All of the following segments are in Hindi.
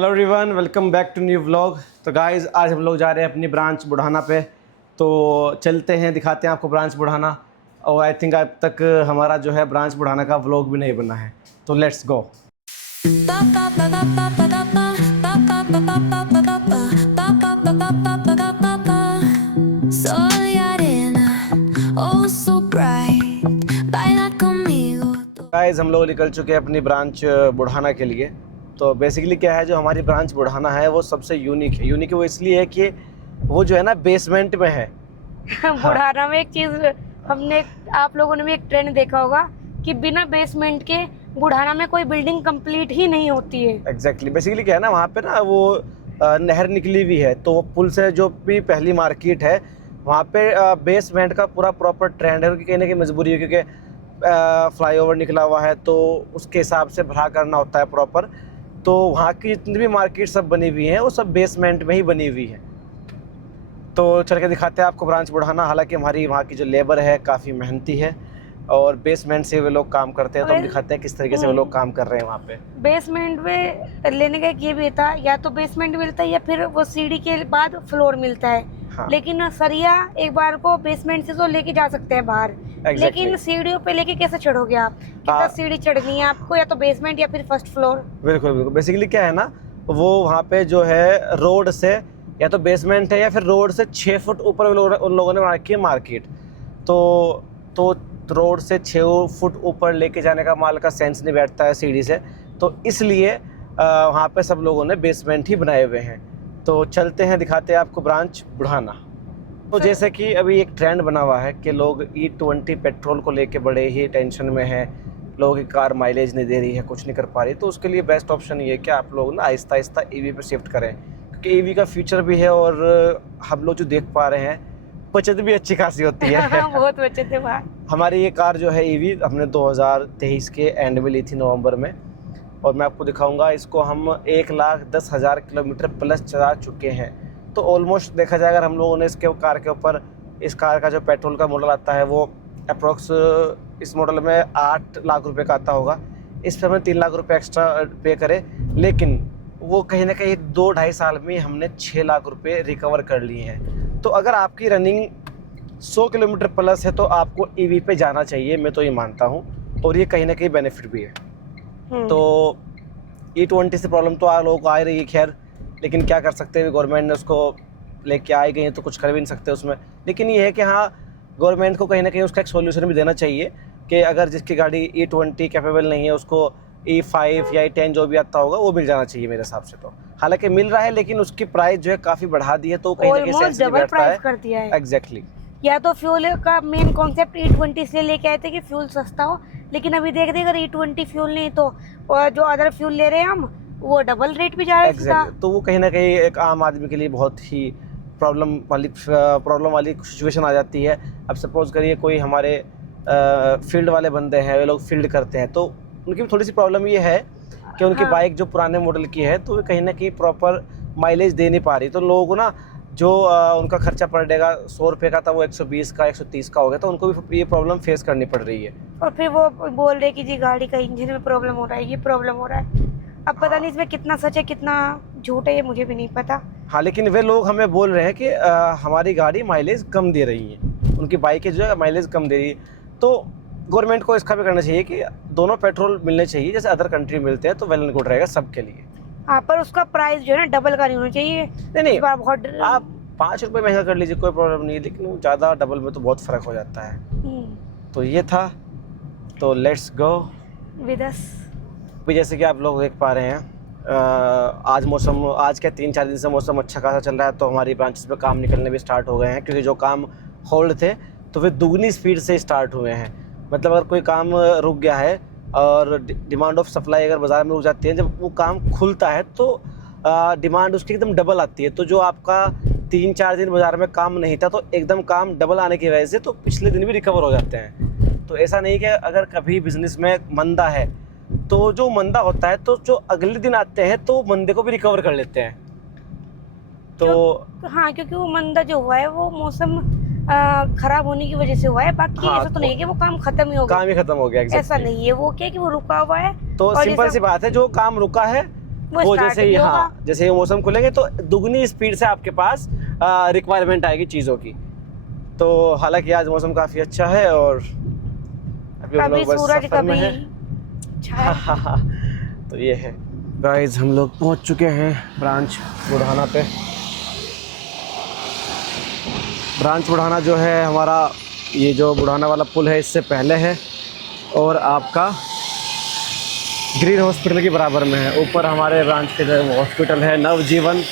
Hello everyone, welcome back to new vlog. तो गाइज़, आज हम लोग जा रहे हैं अपनी ब्रांच बुढ़ाना पे। तो चलते हैं, दिखाते हैं आपको ब्रांच बुढ़ाना। और आई थिंक अब तक हमारा जो है ब्रांच बुढ़ाना का व्लॉग भी नहीं बना है। तो लेट्स गो। गाइज़, हम लोग निकल चुके हैं अपनी ब्रांच बुढ़ाना के लिए। तो बेसिकली क्या है, जो हमारी ब्रांच बुढ़ाना है वो सबसे यूनिक है। यूनिक वो इसलिए है कि वो जो है ना बेसमेंट में है। बुढ़ाना में एक चीज हमने, आप लोगों ने भी एक ट्रेंड देखा होगा कि बिना बेसमेंट के बुढ़ाना में कोई बिल्डिंग कंप्लीट ही नहीं होती है। एग्जैक्टली बेसिकली क्या है ना, वहाँ पे ना वो नहर निकली हुई है। तो पुल से जो भी पहली मार्केट है वहाँ पे बेसमेंट का पूरा प्रॉपर ट्रेंड है, क्योंकि कहने की मजबूरी है, क्योंकि फ्लाईओवर निकला हुआ है तो उसके हिसाब से भरा करना होता है प्रॉपर। तो वहाँ की जितनी भी मार्केट सब बनी हुई हैं वो सब बेसमेंट में ही बनी हुई है। तो चल के दिखाते हैं आपको ब्रांच बुढ़ाना। हालांकि हमारी वहाँ की जो लेबर है काफ़ी मेहनती है और बेसमेंट से वे लोग काम करते हैं। तो हम दिखाते हैं किस तरीके से वो लोग काम कर रहे हैं वहाँ पे। बेसमेंट में लेने का एक ये भी था, या तो बेसमेंट मिलता है या फिर वो सीढ़ी के बाद फ्लोर मिलता है। हाँ। लेकिन सरिया एक बार को बेसमेंट से तो लेके जा सकते हैं बाहर। लेकिन सीढ़ियों पे लेके कैसे चढ़ोगे आप? कितना सीढ़ी चढ़नी है आपको, या तो बेसमेंट या फिर फर्स्ट फ्लोर। बिल्कुल बिल्कुल। बेसिकली क्या है ना, वो वहाँ पे जो है रोड से या तो बेसमेंट है या फिर रोड से 6 फुट ऊपर उन लोगों ने बना रखी है मार्केट। तो रोड से 6 फुट ऊपर लेके जाने का माल का सेंस नहीं बैठता है सीढ़ी से। तो इसलिए वहाँ पे सब लोगों ने बेसमेंट ही बनाए हुए हैं। तो चलते हैं, दिखाते हैं आपको ब्रांच बुढ़ाना। तो जैसे कि अभी एक ट्रेंड बना हुआ है कि लोग E20 पेट्रोल को लेके बड़े ही टेंशन में हैं। लोगों की कार माइलेज नहीं दे रही है, कुछ नहीं कर पा रही। तो उसके लिए बेस्ट ऑप्शन ये है कि आप लोग ना आहिस्ता आहिस्ता EV पे शिफ्ट करें, क्योंकि EV का फ्यूचर भी है और हम लोग जो देख पा रहे हैं बचत भी अच्छी खासी होती है। बहुत बचत है वहाँ। हमारी ये कार जो है EV हमने 2023 के एंड में ली थी, नवंबर में। और मैं आपको दिखाऊंगा, इसको हम 1,10,000 किलोमीटर प्लस चला चुके हैं। तो ऑलमोस्ट देखा जाए, अगर हम लोगों ने इसके कार के ऊपर, इस कार का जो पेट्रोल का मॉडल आता है वो अप्रोक्स इस मॉडल में 8 लाख रुपए का आता होगा। इस पर हमने 3 लाख रुपए एक्स्ट्रा पे करे, लेकिन वो कहीं ना कहीं 2-2.5 साल में हमने 6 लाख रुपए रिकवर कर लिए हैं। तो अगर आपकी रनिंग 100 किलोमीटर प्लस है तो आपको EV पे जाना चाहिए, मैं तो ये मानता हूँ। और ये कहीं ना कहीं बेनिफिट भी है। तो E20 से प्रॉब्लम तो लोगों को आ रही है, खैर, लेकिन क्या कर सकते हैं, गवर्नमेंट ने उसको लेके आई गई है तो कुछ कर भी नहीं सकते उसमें। लेकिन ये है कि हाँ, गवर्नमेंट को कहीं ना कहीं उसका एक सोल्यूशन भी देना चाहिए कि अगर जिसकी गाड़ी E20 कैपेबल नहीं है उसको E5 या E10 जो भी आता होगा वो मिल जाना चाहिए मेरे हिसाब से। तो हालांकि मिल रहा है, लेकिन उसकी प्राइस जो है काफ़ी बढ़ा दी है, तो कहीं ना कहीं सेंस नहीं बैठता है। कर दिया है। एग्जैक्टली। या तो फ्यूल का मेन कॉन्सेप्ट E20 इसलिए लेके आए थे कि फ्यूल सस्ता हो, लेकिन अभी देख रहे अगर E20 फ्यूल नहीं तो जो अदर फ्यूल ले रहे हैं हम, वो डबल रेट पे जा रहा है। तो वो कहीं ना कहीं एक आम आदमी के लिए बहुत ही प्रॉब्लम वाली सिचुएशन आ जाती है। अब सपोज करिए कोई हमारे फील्ड वाले बंदे हैं, वे लोग फील्ड करते हैं, तो उनकी थोड़ी सी प्रॉब्लम ये है कि उनकी बाइक जो पुराने मॉडल की है तो वे कहीं ना कहीं प्रॉपर माइलेज दे नहीं पा रही। तो लोगों को ना जो उनका खर्चा पड़ेगा 100 रुपये का था, वो 120 का 130 का हो गया। तो उनको भी ये प्रॉब्लम फेस करनी पड़ रही है। और फिर वो बोल रहे कि जी गाड़ी का इंजन में प्रॉब्लम हो रहा है, ये प्रॉब्लम हो रहा है। अब पता नहीं इसमें कितना सच है कितना झूठ है, ये मुझे भी नहीं पता। हाँ, लेकिन वे लोग हमें बोल रहे हैं कि हमारी गाड़ी माइलेज कम दे रही है, उनकी बाइकें जो है माइलेज कम दे रही है। तो गवर्नमेंट को इसका भी करना चाहिए कि दोनों पेट्रोल मिलने चाहिए, जैसे अदर कंट्री मिलते हैं, तो वेल एंड गुड रहेगा सबके लिए। हाँ, पर उसका प्राइस जो है ना डबल का नहीं होना चाहिए। नहीं, बहुत आप 5 रुपये महंगा कर लीजिए, कोई प्रॉब्लम नहीं है, लेकिन वो ज़्यादा डबल में तो बहुत फ़र्क हो जाता है। तो ये था, तो लेट्स गो विद अस। भी जैसे कि आप लोग देख पा रहे हैं, आज के 3-4 दिन से मौसम अच्छा खासा चल रहा है। तो हमारी ब्रांचेस पे काम निकलने भी स्टार्ट हो गए हैं, क्योंकि जो काम होल्ड थे तो वे दुगनी स्पीड से स्टार्ट हुए हैं। मतलब अगर कोई काम रुक गया है और डिमांड ऑफ सप्लाई अगर बाज़ार में रुक जाती है, जब वो काम खुलता है तो डिमांड उसकी एकदम डबल आती है। तो जो आपका 3-4 दिन बाज़ार में काम नहीं था, तो एकदम काम डबल आने की वजह से तो पिछले दिन भी रिकवर हो जाते हैं। तो ऐसा नहीं कि अगर कभी बिजनेस में मंदा है तो जो मंदा होता है तो जो अगले दिन आते हैं तो मंदे को भी रिकवर कर लेते हैं। तो हाँ, क्योंकि वो मंदा जो हुआ है वो मौसम खराब होने की वजह से हुआ है। बाकी हाँ, ऐसा तो नहीं है कि वो काम खत्म ही हो गया। काम ही खत्म हो गया। ऐसा नहीं है, वो क्या कि वो रुका हुआ है। तो सिंपल सी बात है, जो काम रुका है वो start जैसे ही भी होगा। हाँ जैसे ही मौसम खुलेंगे तो दुगनी स्पीड से आपके पास रिक्वायरमेंट आएगी चीज़ों की। तो हालांकि आज मौसम काफ़ी अच्छा है और अभी हम कभी लोग बस सूरज सफर में कभी हैं। छाया। तो ये है गाइस, हम लोग पहुंच चुके हैं ब्रांच बुढ़ाना पे। ब्रांच बुढ़ाना जो है हमारा, ये जो बुढ़ाना वाला पुल है इससे पहले है और आपका ग्रीन हॉस्पिटल के बराबर में है। ऊपर हमारे ब्रांच के जो हॉस्पिटल है नवजीवन।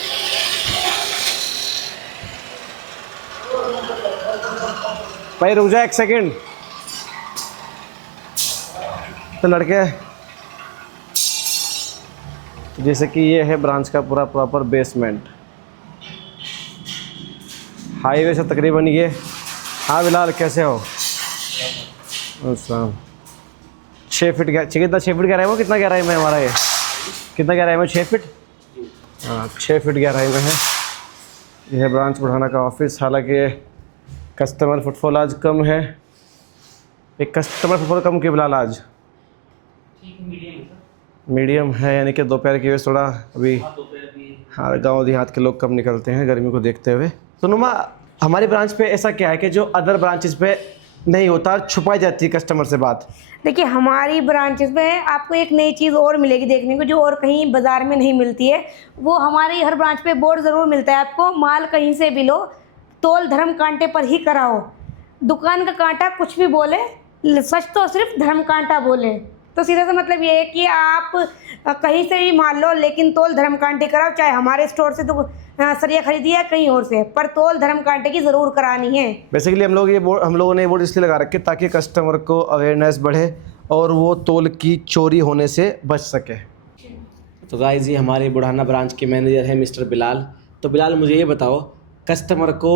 भाई रुक जा एक सेकंड। तो लड़के, जैसे कि ये है ब्रांच का पूरा प्रॉपर बेसमेंट, हाईवे से तकरीबन ये। हाँ बिलाल कैसे हो? अच्छा 6 फीट कितना 6 फीट गहराई में, कितना गहराई में हमारा ये, कितना गहराई में? 6 फीट। हाँ 6 फीट गहराई में है। यह है ब्रांच बुढ़ाना का ऑफिस। हालांकि कस्टमर फुटफॉल आज कम है। एक कस्टमर फुटफॉल कम क्यों बिलाल आज? मीडियम है, यानी कि दोपहर की वजह थोड़ा अभी हाँ गांव देहात के लोग कम निकलते हैं गर्मी को देखते हुए। तो नुमा, हमारी ब्रांच पे ऐसा क्या है कि जो अदर ब्रांचेस पे नहीं होता, छुपाई जाती है कस्टमर से बात? देखिए हमारी ब्रांचेस में आपको एक नई चीज़ और मिलेगी देखने को, जो और कहीं बाजार में नहीं मिलती है। वो हमारी हर ब्रांच पे बोर्ड ज़रूर मिलता है आपको, माल कहीं से भी लो, तोल धर्म कांटे पर ही कराओ। दुकान का कांटा कुछ भी बोले, सच तो सिर्फ धर्म कांटा बोले। तो सीधा सा मतलब ये है कि आप कहीं से भी माल लो, लेकिन तोल धर्म कांटे कराओ, चाहे हमारे स्टोर से तो सरिया खरीदी है कहीं और से, पर तोल धर्म कांटे की ज़रूर करानी है। बेसिकली हम लोगों ने ये बोर्ड इसलिए लगा रखे ताकि कस्टमर को अवेयरनेस बढ़े और वो तोल की चोरी होने से बच सके। तो गाइस, ये हमारे बुढ़ाना ब्रांच के मैनेजर हैं मिस्टर बिलाल। तो बिलाल मुझे ये बताओ, कस्टमर को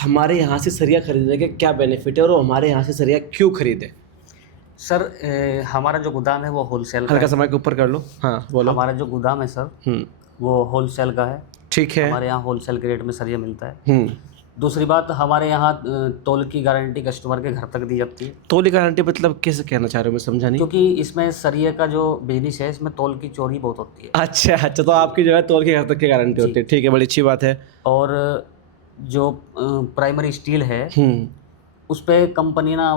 हमारे यहाँ से सरिया खरीदने के क्या बेनिफिट है और वो हमारे यहाँ से सरिया क्यों खरीदे? सर हमारा जो गोदाम है वो होलसेल का हल्का है। समय के ऊपर कर लो। हाँ बोलो। हमारा जो गोदाम है सर वो होलसेल का है। ठीक है। हमारे यहाँ होलसेल के रेट में सरिया मिलता है। दूसरी बात, हमारे यहाँ तोल की गारंटी कस्टमर के घर तक दी जाती है। तोल की गारंटी मतलब कैसे कहना चाह रहे हो, मैं समझा नहीं। क्योंकि इसमें सरिया का जो बिजनेस है इसमें तोल की चोरी बहुत होती है। अच्छा, तो आपकी जो है तोल के घर तक की गारंटी होती है। ठीक है, बड़ी अच्छी बात है। और जो प्राइमरी स्टील है उस पर कंपनी ना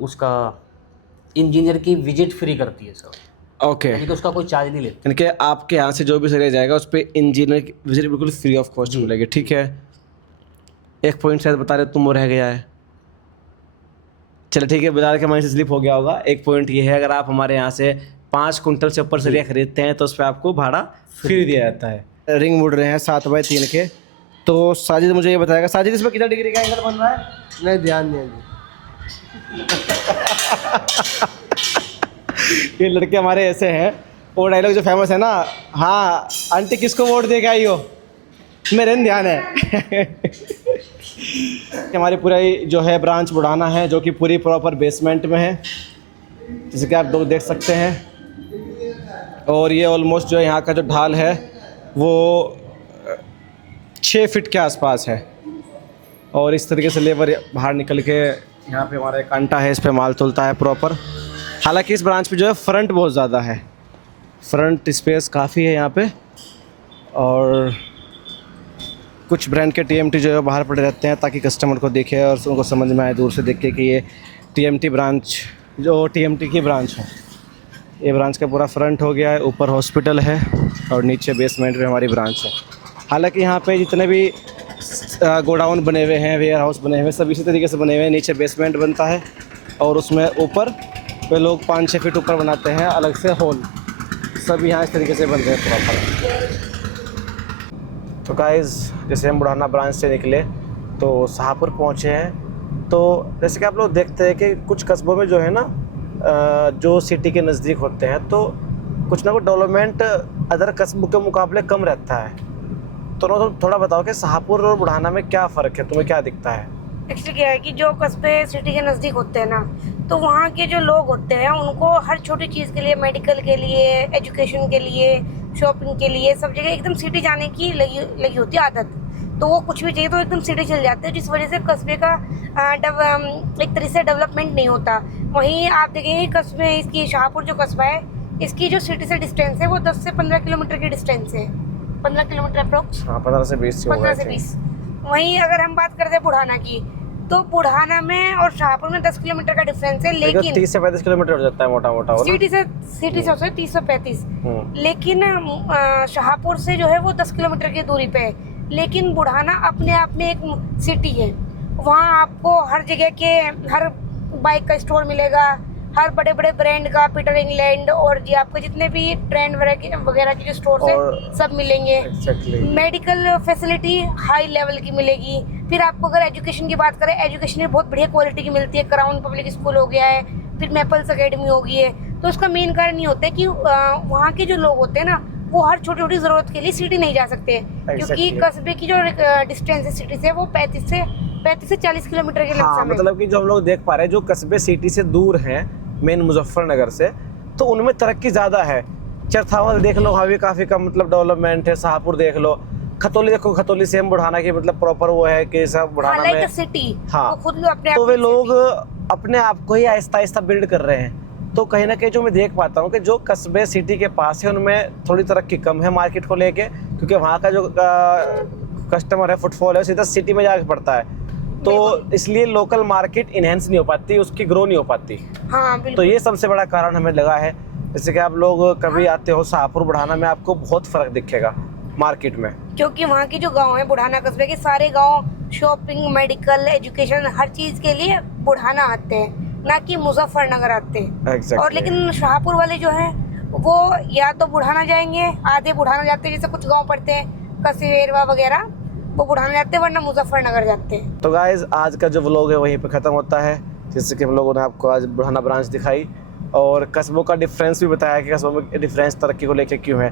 उसका इंजीनियर की विजिट फ्री करती है सर। ओके, यानी कि उसका कोई चार्ज नहीं लेते। यानी कि आपके यहाँ से जो भी सरिया जाएगा उस पर इंजीनियर की विजिट बिल्कुल फ्री ऑफ कॉस्ट मिलेगी। ठीक है। एक पॉइंट शायद बता रहे तुम, वो रह गया है। चलो ठीक है, बाजार के माइंड से स्लिप हो गया होगा। एक पॉइंट ये है, अगर आप हमारे यहाँ से 5 कुंटल से ऊपर सरिया खरीदते हैं तो उस पर आपको भाड़ा फ्री दिया जाता है। रिंग मुड़ रहे हैं 7x3 के। तो साजिद मुझे ये बताएगा, साजिद इसमें कितना डिग्री का एंगल बन रहा है? नहीं, ध्यान नहीं है। ये लड़के हमारे ऐसे हैं। वो डायलॉग जो फेमस है ना, हाँ आंटी किसको वोट दे के आई हो, मेरे ध्यान है। हमारी पूरा जो है ब्रांच बुढ़ाना है, जो कि पूरी प्रॉपर बेसमेंट में है, जैसे कि आप लोग देख सकते हैं। और ये ऑलमोस्ट जो है यहाँ का जो ढाल है वो 6 फीट के आसपास है। और इस तरीके से लेबर बाहर निकल के यहाँ पे हमारा एक कांटा है, इस पे माल तुलता है प्रॉपर। हालांकि इस ब्रांच पे जो है फ्रंट बहुत ज़्यादा है, फ्रंट स्पेस काफ़ी है यहाँ पे। और कुछ ब्रांड के टीएमटी जो है बाहर पड़े रहते हैं ताकि कस्टमर को दिखे और उनको समझ में आए दूर से देख के कि ये टीएमटी ब्रांच, जो टीएमटी की ब्रांच है। ये ब्रांच का पूरा फ्रंट हो गया है, ऊपर हॉस्पिटल है और नीचे बेसमेंट में हमारी ब्रांच है। हालांकि यहाँ पे जितने भी गोडाउन बने हुए हैं, वेयर हाउस बने हुए हैं, सब इसी तरीके से बने हुए हैं। नीचे बेसमेंट बनता है और उसमें ऊपर पे लोग 5-6 फीट ऊपर बनाते हैं अलग से हॉल। सब यहाँ इस तरीके से बन रहे हैं प्रॉपर। तो गाइस, जैसे हम बुढ़ाना ब्रांच से निकले तो शाहपुर पहुँचे हैं। तो जैसे कि आप लोग देखते हैं कि कुछ कस्बों में जो है ना, जो सिटी के नज़दीक होते हैं, तो कुछ ना कुछ डेवलपमेंट अदर कस्बों के मुकाबले कम रहता है। तो थोड़ा बताओ कि शाहपुर और बुढ़ाना में क्या फ़र्क है, तुम्हें क्या दिखता है? एक्चुअली क्या है कि जो कस्बे सिटी के नज़दीक होते हैं ना, तो वहाँ के जो लोग होते हैं उनको हर छोटी चीज़ के लिए, मेडिकल के लिए, एजुकेशन के लिए, शॉपिंग के लिए, सब जगह एकदम सिटी जाने की लगी होती है आदत। तो वो कुछ भी चाहिए तो एकदम सिटी चल जाते हैं, जिस वजह से कस्बे का एक तरह से डेवलपमेंट नहीं होता। वहीं आप देखेंगे कस्बे, इसकी शाहपुर जो कस्बा है इसकी जो सिटी से डिस्टेंस है वो 10 से 15 किलोमीटर की डिस्टेंस है, 15 किलोमीटर अप्रोक्स, हाँ 15 से 20 होगा 15 I से think। 20। वहीं अगर हम बात करते हैं बुढ़ाना की, तो बुढ़ाना में और शाहपुर में 10 किलोमीटर का डिफरेंस है, लेकिन 30 से 35 किलोमीटर हो जाता है मोटा मोटा, सिटी से होता है 30 से 35, लेकिन शाहपुर से जो है वो 10 किलोमीटर की दूरी पे है। लेकिन बुढ़ाना अपने आप में एक सिटी है, वहाँ आपको हर जगह के हर बाइक का स्टोर मिलेगा, हर बड़े बड़े ब्रांड का, पीटर इंग्लैंड और जी आपको जितने भी ट्रेंड वगैरह के जो स्टोर है सब मिलेंगे। Exactly. Medical facility high level की मिलेगी। फिर आपको अगर एजुकेशन की बात करें, एजुकेशन भी बहुत बढ़िया क्वालिटी की मिलती है। क्राउन पब्लिक स्कूल हो गया है, फिर मैपल्स अकेडमी हो गई है। तो उसका मेन कारण ये होता है कि वहाँ के जो लोग होते हैं ना, वो हर छोटी छोटी ज़रूरत के लिए सिटी नहीं जा सकते, क्योंकि कस्बे की जो डिस्टेंस है सिटी से वो 35 से 40 किलोमीटर के हाँ, लमसम है। मतलब कि जो हम लोग देख पा रहे हैं, जो कस्बे सिटी से दूर हैं मेन मुजफ्फरनगर से, तो उनमें तरक्की ज़्यादा है। चरथावल देख लो, वहाँ भी काफ़ी कम मतलब डेवलपमेंट है। शाहपुर देख लो, खतौली देखो, खतौली सेम बुढ़ाना की मतलब प्रॉपर वो है कि सब बुढ़ाना में सिटी, हाँ, तो खुद अपने तो वे लोग अपने आप को ही आहिस्ता आहिस्ता बिल्ड कर रहे हैं। तो कहीं ना कहीं जो मैं देख पाता हूँ कि जो कस्बे सिटी के पास है उनमें थोड़ी तरक्की कम है मार्केट को लेके, क्योंकि वहाँ का जो कस्टमर है, फुटफॉल है, सीधा सिटी में जाके पड़ता है। तो इसलिए लोकल मार्केट इनहेंस नहीं हो पाती, उसकी ग्रो नहीं हो पाती। हाँ, तो बिल्कुल। ये सबसे बड़ा कारण हमें लगा है। जैसे कि आप लोग कभी आते हो शाहपुर बुढ़ाना में, आपको बहुत फर्क दिखेगा मार्केट में, क्योंकि वहाँ के जो गांव है बुढ़ाना कस्बे के, सारे गांव शॉपिंग, मेडिकल, एजुकेशन, हर चीज़ के लिए बुढ़ाना आते हैं, ना कि मुजफ्फरनगर आते हैं। Exactly। और लेकिन शाहपुर वाले जो हैं वो या तो बुढ़ाना जाएंगे, आधे बुढ़ाना जाते हैं, जैसे कुछ गांव पड़ते हैं कसीवेरवा वगैरह, वो बुढ़ाना जाते हैं, वरना मुजफ्फरनगर जाते हैं। तो गाइज आज का जो व्लॉग है वहीं पे ख़त्म होता है। जैसे कि हम लोगों ने आपको आज बुढ़ाना ब्रांच दिखाई और कस्बों का डिफरेंस भी बताया कि कस्बों में डिफरेंस तरक्की को लेकर क्यों है।